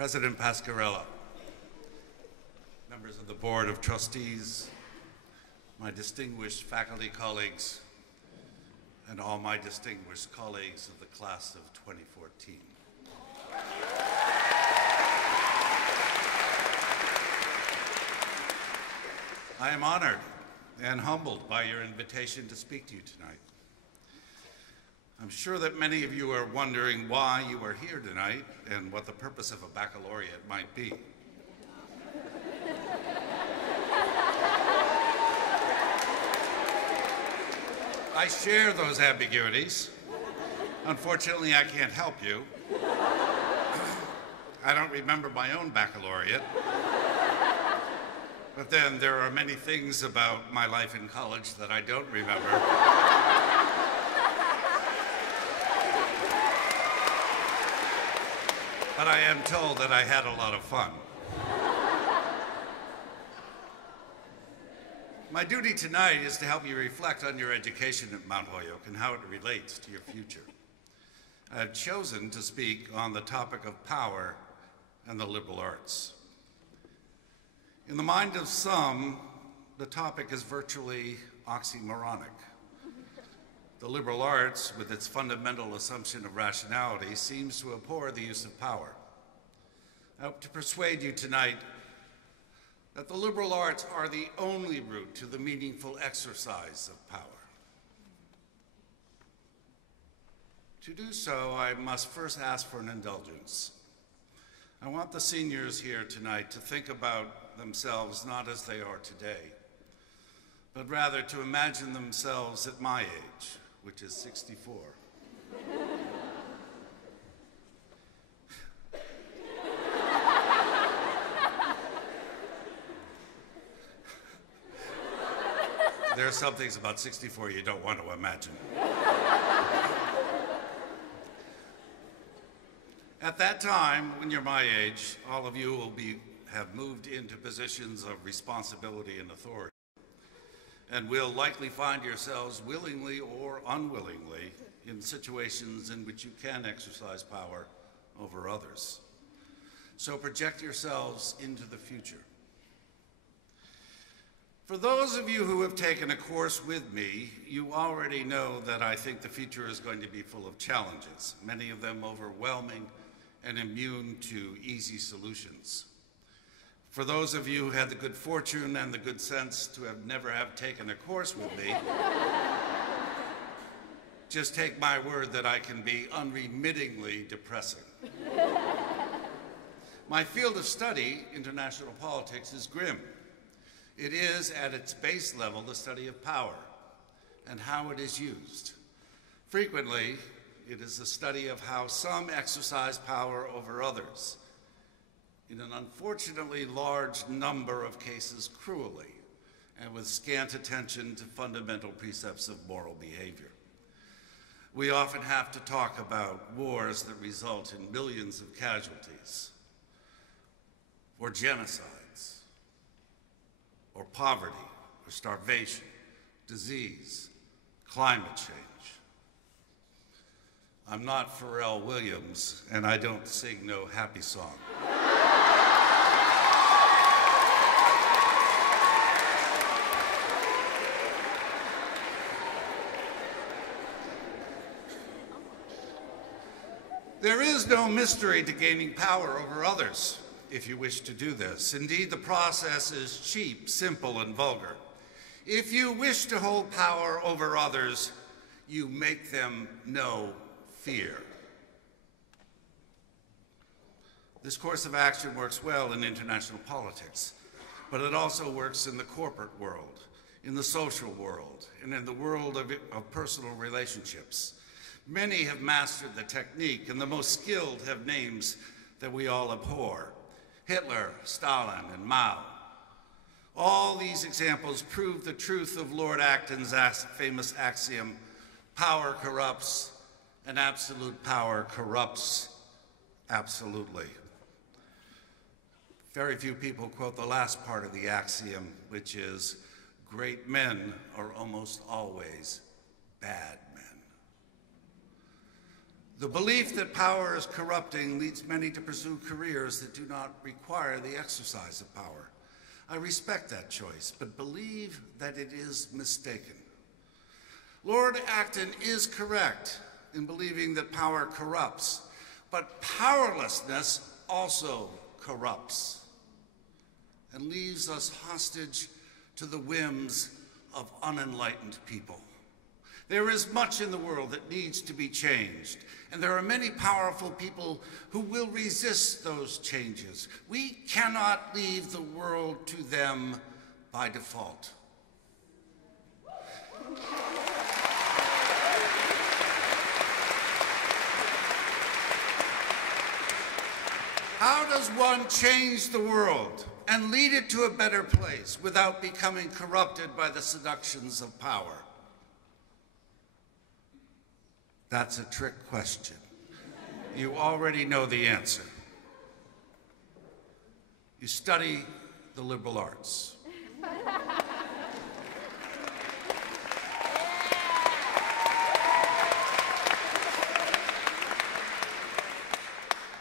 President Pasquarella, members of the Board of Trustees, my distinguished faculty colleagues, and all my distinguished colleagues of the class of 2014. I am honored and humbled by your invitation to speak to you tonight. I'm sure that many of you are wondering why you are here tonight and what the purpose of a baccalaureate might be. I share those ambiguities. Unfortunately, I can't help you. I don't remember my own baccalaureate. But then there are many things about my life in college that I don't remember. But I am told that I had a lot of fun. My duty tonight is to help you reflect on your education at Mount Holyoke and how it relates to your future. I have chosen to speak on the topic of power and the liberal arts. In the mind of some, the topic is virtually oxymoronic. The liberal arts, with its fundamental assumption of rationality, seems to abhor the use of power. I hope to persuade you tonight that the liberal arts are the only route to the meaningful exercise of power. To do so, I must first ask for an indulgence. I want the seniors here tonight to think about themselves not as they are today, but rather to imagine themselves at my age, which is 64. There are some things about 64 you don't want to imagine. At that time, when you're my age, all of you will have moved into positions of responsibility and authority, and will likely find yourselves willingly or unwillingly in situations in which you can exercise power over others. So project yourselves into the future. For those of you who have taken a course with me, you already know that I think the future is going to be full of challenges, many of them overwhelming and immune to easy solutions. For those of you who had the good fortune and the good sense to never have taken a course with me, just take my word that I can be unremittingly depressing. My field of study, international politics, is grim. It is, at its base level, the study of power and how it is used. Frequently, it is the study of how some exercise power over others, in an unfortunately large number of cases cruelly, and with scant attention to fundamental precepts of moral behavior. We often have to talk about wars that result in millions of casualties, or genocides, or poverty, or starvation, disease, climate change. I'm not Pharrell Williams, and I don't sing no happy song. There is no mystery to gaining power over others, if you wish to do this. Indeed, the process is cheap, simple, and vulgar. If you wish to hold power over others, you make them know fear. This course of action works well in international politics, but it also works in the corporate world, in the social world, and in the world of personal relationships. Many have mastered the technique, and the most skilled have names that we all abhor: Hitler, Stalin, and Mao. All these examples prove the truth of Lord Acton's famous axiom, power corrupts, and absolute power corrupts absolutely. Very few people quote the last part of the axiom, which is, great men are almost always bad men. The belief that power is corrupting leads many to pursue careers that do not require the exercise of power. I respect that choice, but believe that it is mistaken. Lord Acton is correct in believing that power corrupts, but powerlessness also corrupts and leaves us hostage to the whims of unenlightened people. There is much in the world that needs to be changed, and there are many powerful people who will resist those changes. We cannot leave the world to them by default. How does one change the world and lead it to a better place without becoming corrupted by the seductions of power? That's a trick question. You already know the answer. You study the liberal arts.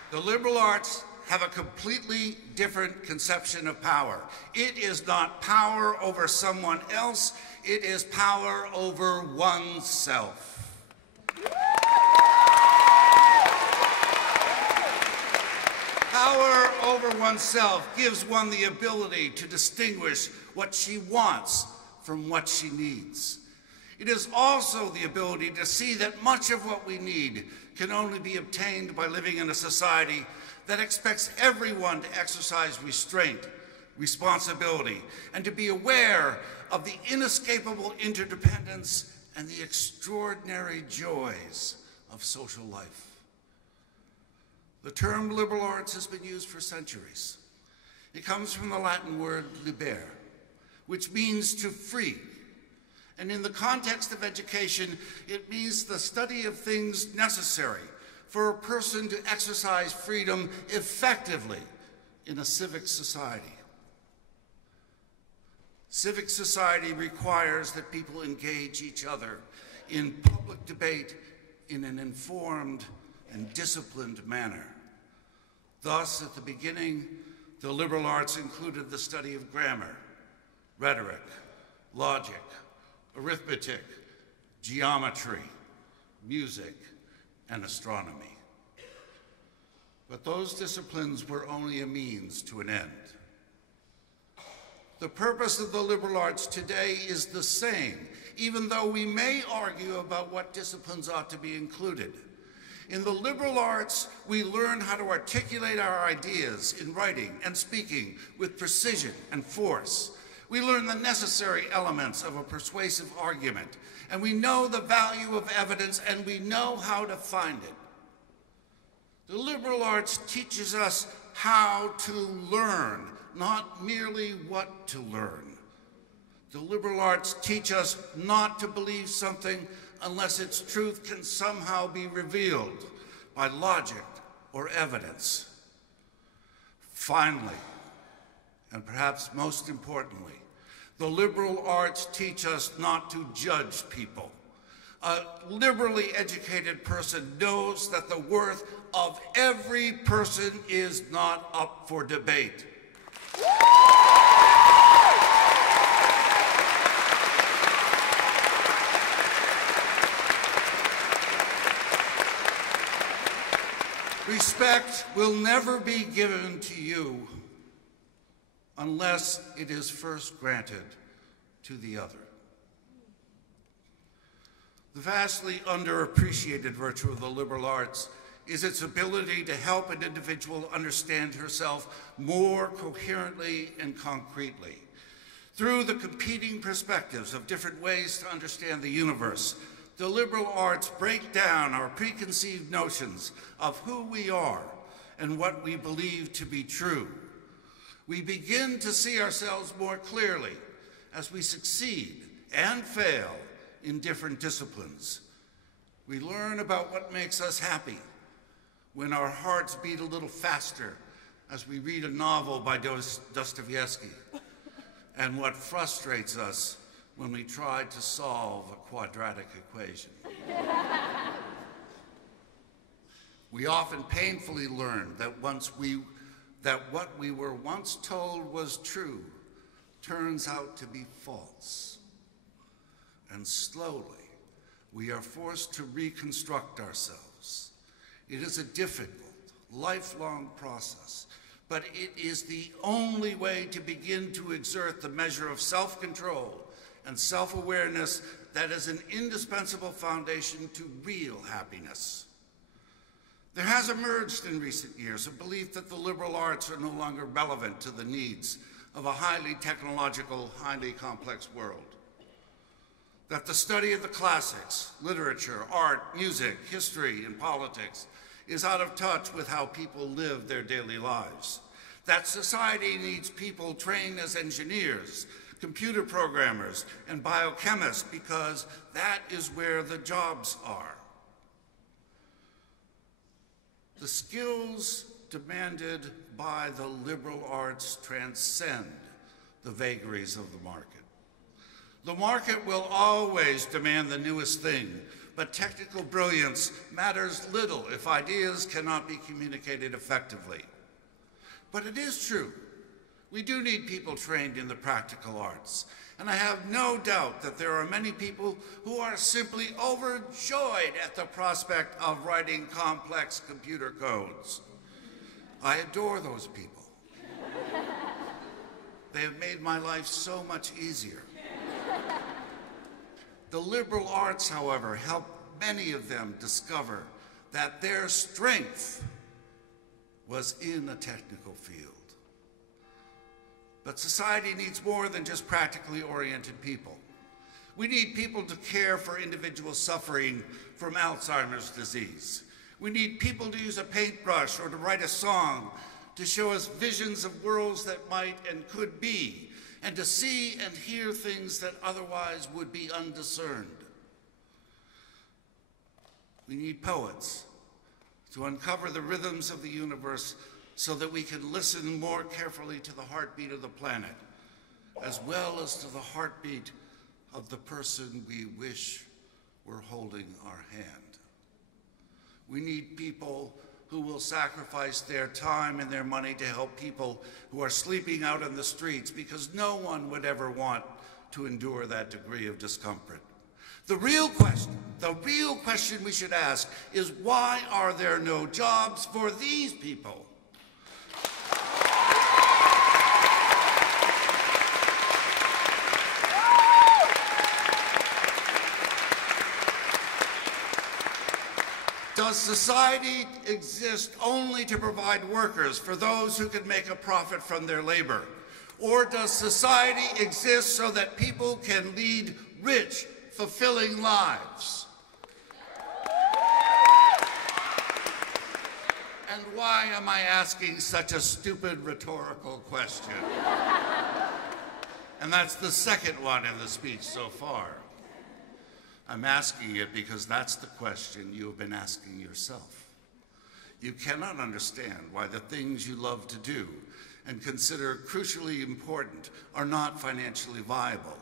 The liberal arts have a completely different conception of power. It is not power over someone else, it is power over oneself. Power over oneself gives one the ability to distinguish what she wants from what she needs. It is also the ability to see that much of what we need can only be obtained by living in a society that expects everyone to exercise restraint, responsibility, and to be aware of the inescapable interdependence and the extraordinary joys of social life. The term liberal arts has been used for centuries. It comes from the Latin word libere, which means to free. And in the context of education, it means the study of things necessary for a person to exercise freedom effectively in a civic society. Civic society requires that people engage each other in public debate in an informed and disciplined manner. Thus, at the beginning, the liberal arts included the study of grammar, rhetoric, logic, arithmetic, geometry, music, and astronomy. But those disciplines were only a means to an end. The purpose of the liberal arts today is the same, even though we may argue about what disciplines ought to be included. In the liberal arts, we learn how to articulate our ideas in writing and speaking with precision and force. We learn the necessary elements of a persuasive argument, and we know the value of evidence, and we know how to find it. The liberal arts teaches us how to learn, not merely what to learn. The liberal arts teach us not to believe something unless its truth can somehow be revealed by logic or evidence. Finally, and perhaps most importantly, the liberal arts teach us not to judge people. A liberally educated person knows that the worth of every person is not up for debate. Respect will never be given to you unless it is first granted to the other. The vastly underappreciated virtue of the liberal arts is its ability to help an individual understand herself more coherently and concretely. Through the competing perspectives of different ways to understand the universe, the liberal arts break down our preconceived notions of who we are and what we believe to be true. We begin to see ourselves more clearly as we succeed and fail in different disciplines. We learn about what makes us happy, when our hearts beat a little faster as we read a novel by Dostoevsky, and what frustrates us when we try to solve a quadratic equation. We often painfully learn that what we were once told was true turns out to be false. And slowly, we are forced to reconstruct ourselves. It is a difficult, lifelong process, but it is the only way to begin to exert the measure of self-control and self-awareness that is an indispensable foundation to real happiness. There has emerged in recent years a belief that the liberal arts are no longer relevant to the needs of a highly technological, highly complex world. That the study of the classics, literature, art, music, history, and politics is out of touch with how people live their daily lives. That society needs people trained as engineers, computer programmers, and biochemists because that is where the jobs are. The skills demanded by the liberal arts transcend the vagaries of the market. The market will always demand the newest thing, but technical brilliance matters little if ideas cannot be communicated effectively. But it is true, we do need people trained in the practical arts, and I have no doubt that there are many people who are simply overjoyed at the prospect of writing complex computer codes. I adore those people. They have made my life so much easier. The liberal arts, however, help many of them discover that their strength was in a technical field. But society needs more than just practically oriented people. We need people to care for individuals suffering from Alzheimer's disease. We need people to use a paintbrush or to write a song to show us visions of worlds that might and could be, and to see and hear things that otherwise would be undiscerned. We need poets to uncover the rhythms of the universe so that we can listen more carefully to the heartbeat of the planet, as well as to the heartbeat of the person we wish were holding our hand. We need people who will sacrifice their time and their money to help people who are sleeping out on the streets, because no one would ever want to endure that degree of discomfort. The real question we should ask is, why are there no jobs for these people? Does society exist only to provide workers for those who can make a profit from their labor? Or does society exist so that people can lead rich, fulfilling lives? And why am I asking such a stupid rhetorical question? And that's the second one in the speech so far. I'm asking it because that's the question you have been asking yourself. You cannot understand why the things you love to do and consider crucially important are not financially viable.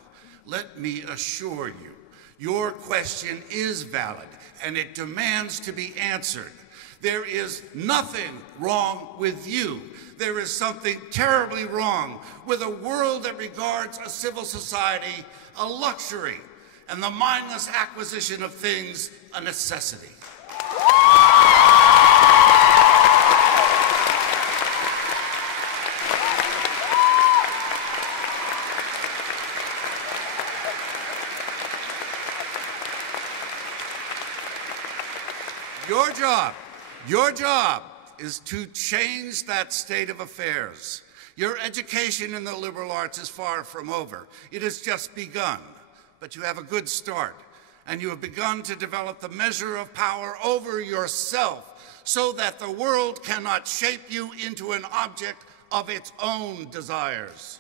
Let me assure you, your question is valid and it demands to be answered. There is nothing wrong with you. There is something terribly wrong with a world that regards a civil society a luxury and the mindless acquisition of things a necessity. Your job is to change that state of affairs. Your education in the liberal arts is far from over. It has just begun. But you have a good start, and you have begun to develop the measure of power over yourself so that the world cannot shape you into an object of its own desires.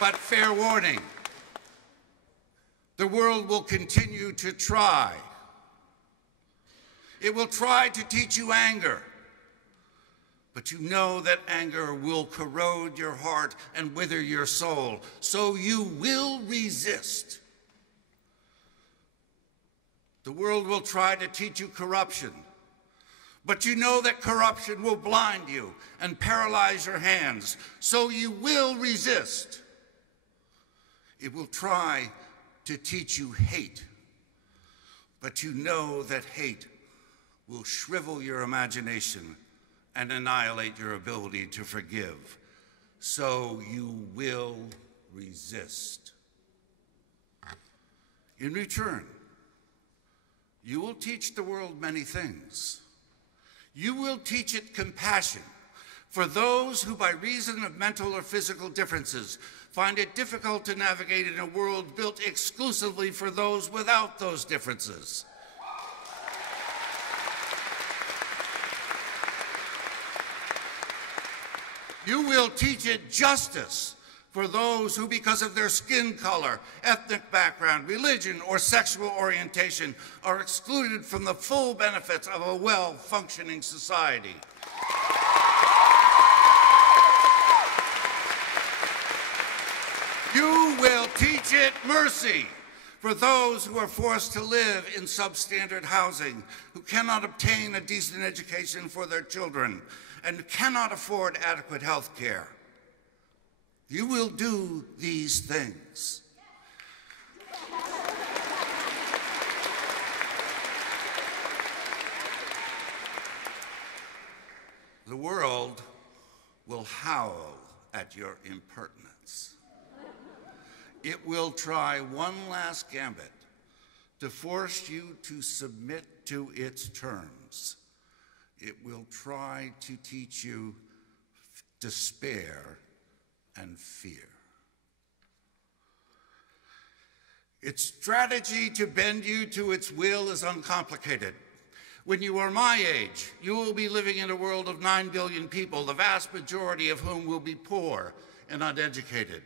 But fair warning, the world will continue to try. It will try to teach you anger. But you know that anger will corrode your heart and wither your soul, so you will resist. The world will try to teach you corruption, but you know that corruption will blind you and paralyze your hands, so you will resist. It will try to teach you hate, but you know that hate will shrivel your imagination and annihilate your ability to forgive, so you will resist. In return, you will teach the world many things. You will teach it compassion for those who, by reason of mental or physical differences, find it difficult to navigate in a world built exclusively for those without those differences. You will teach it justice for those who, because of their skin color, ethnic background, religion, or sexual orientation, are excluded from the full benefits of a well-functioning society. You will teach it mercy for those who are forced to live in substandard housing, who cannot obtain a decent education for their children, and cannot afford adequate health care. You will do these things. The world will howl at your impertinence. It will try one last gambit to force you to submit to its terms. It will try to teach you despair and fear. Its strategy to bend you to its will is uncomplicated. When you are my age, you will be living in a world of 9 billion people, the vast majority of whom will be poor and uneducated.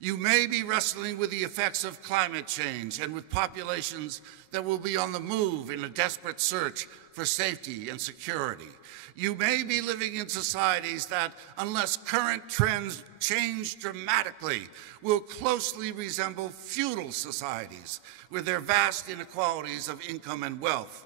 You may be wrestling with the effects of climate change and with populations that will be on the move in a desperate search for safety and security. You may be living in societies that, unless current trends change dramatically, will closely resemble feudal societies with their vast inequalities of income and wealth.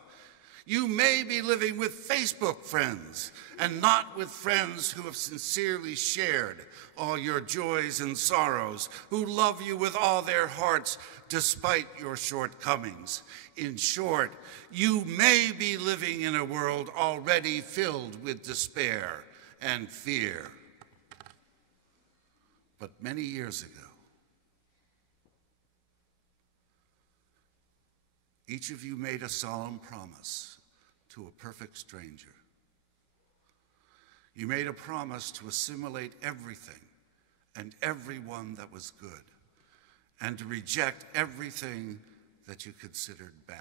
You may be living with Facebook friends and not with friends who have sincerely shared all your joys and sorrows, who love you with all their hearts despite your shortcomings. In short, you may be living in a world already filled with despair and fear. But many years ago, each of you made a solemn promise to a perfect stranger. You made a promise to assimilate everything and everyone that was good, and to reject everything that you considered bad.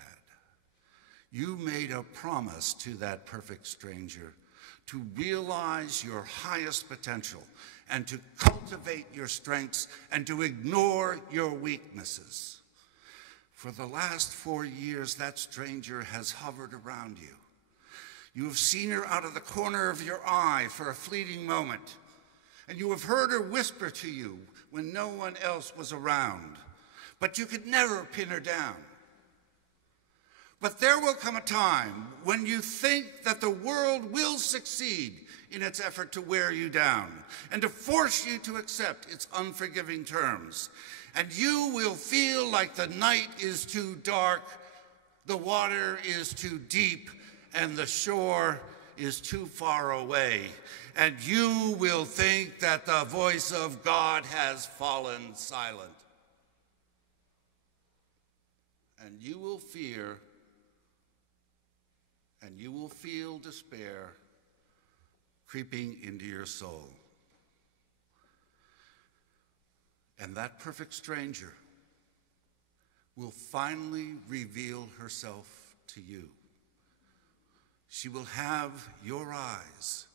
You made a promise to that perfect stranger to realize your highest potential and to cultivate your strengths and to ignore your weaknesses. For the last 4 years, that stranger has hovered around you. You have seen her out of the corner of your eye for a fleeting moment, and you have heard her whisper to you when no one else was around, but you could never pin her down. But there will come a time when you think that the world will succeed in its effort to wear you down and to force you to accept its unforgiving terms. And you will feel like the night is too dark, the water is too deep, and the shore is too far away. And you will think that the voice of God has fallen silent. And you will fear, and you will feel despair creeping into your soul. And that perfect stranger will finally reveal herself to you. She will have your eyes,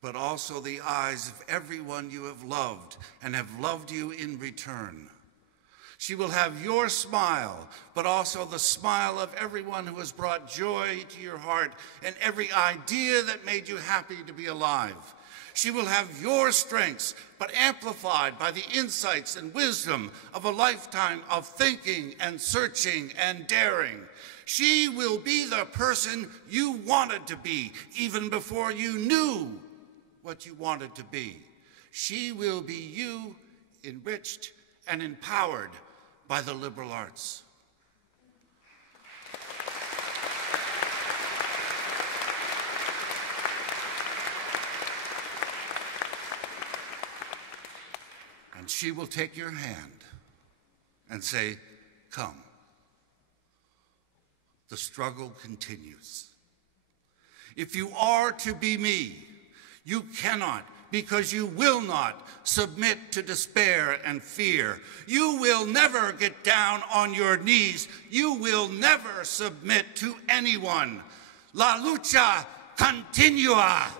but also the eyes of everyone you have loved and have loved you in return. She will have your smile, but also the smile of everyone who has brought joy to your heart and every idea that made you happy to be alive. She will have your strengths, but amplified by the insights and wisdom of a lifetime of thinking and searching and daring. She will be the person you wanted to be, even before you knew what you wanted to be. She will be you, enriched and empowered by the liberal arts. And she will take your hand and say, "Come." The struggle continues. If you are to be me, you cannot, because you will not, submit to despair and fear. You will never get down on your knees. You will never submit to anyone. La lucha continua.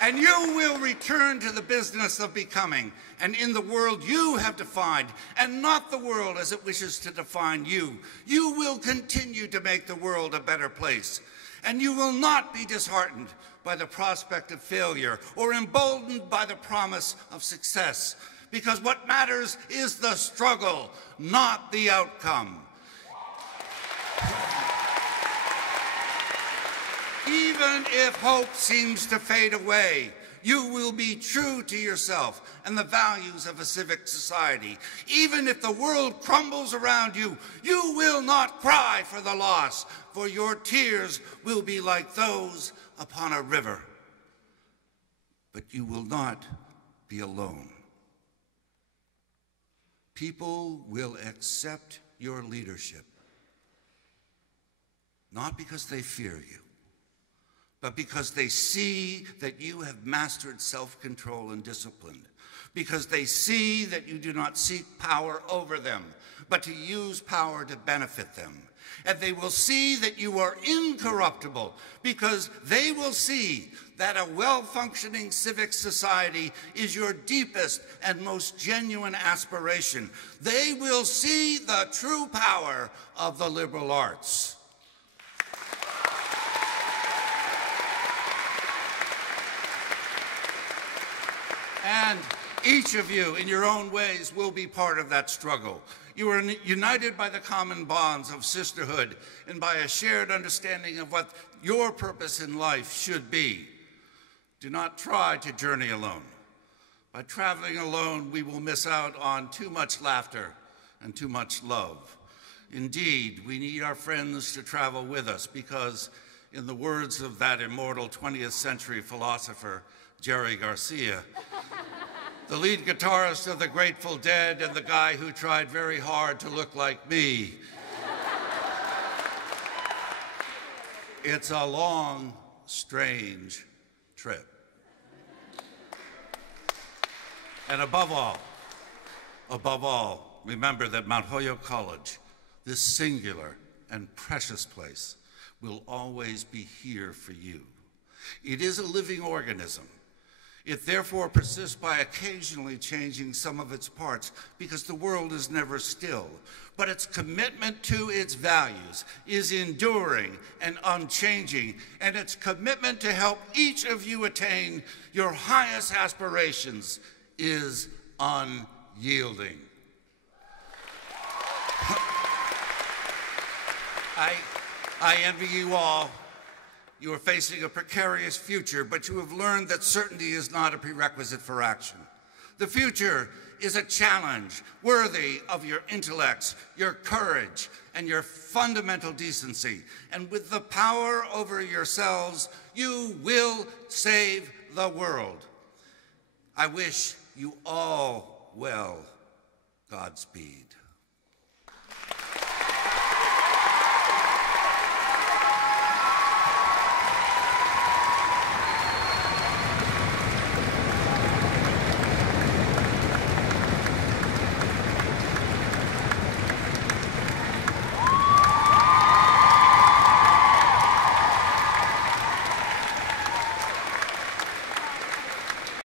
And you will return to the business of becoming, and in the world you have defined, and not the world as it wishes to define you. You will continue to make the world a better place, and you will not be disheartened by the prospect of failure or emboldened by the promise of success, because what matters is the struggle, not the outcome. Even if hope seems to fade away, you will be true to yourself and the values of a civic society. Even if the world crumbles around you, you will not cry for the loss, for your tears will be like those upon a river. But you will not be alone. People will accept your leadership, not because they fear you, but because they see that you have mastered self-control and discipline, because they see that you do not seek power over them, but to use power to benefit them. And they will see that you are incorruptible, because they will see that a well-functioning civic society is your deepest and most genuine aspiration. They will see the true power of the liberal arts. And each of you, in your own ways, will be part of that struggle. You are united by the common bonds of sisterhood and by a shared understanding of what your purpose in life should be. Do not try to journey alone. By traveling alone, we will miss out on too much laughter and too much love. Indeed, we need our friends to travel with us because, in the words of that immortal 20th century philosopher, Jerry Garcia, the lead guitarist of the Grateful Dead and the guy who tried very hard to look like me. It's a long, strange trip. And above all, remember that Mount Holyoke College, this singular and precious place, will always be here for you. It is a living organism. It therefore persists by occasionally changing some of its parts because the world is never still. But its commitment to its values is enduring and unchanging, and its commitment to help each of you attain your highest aspirations is unyielding. I envy you all. You are facing a precarious future, but you have learned that certainty is not a prerequisite for action. The future is a challenge worthy of your intellects, your courage, and your fundamental decency. And with the power over yourselves, you will save the world. I wish you all well. Godspeed.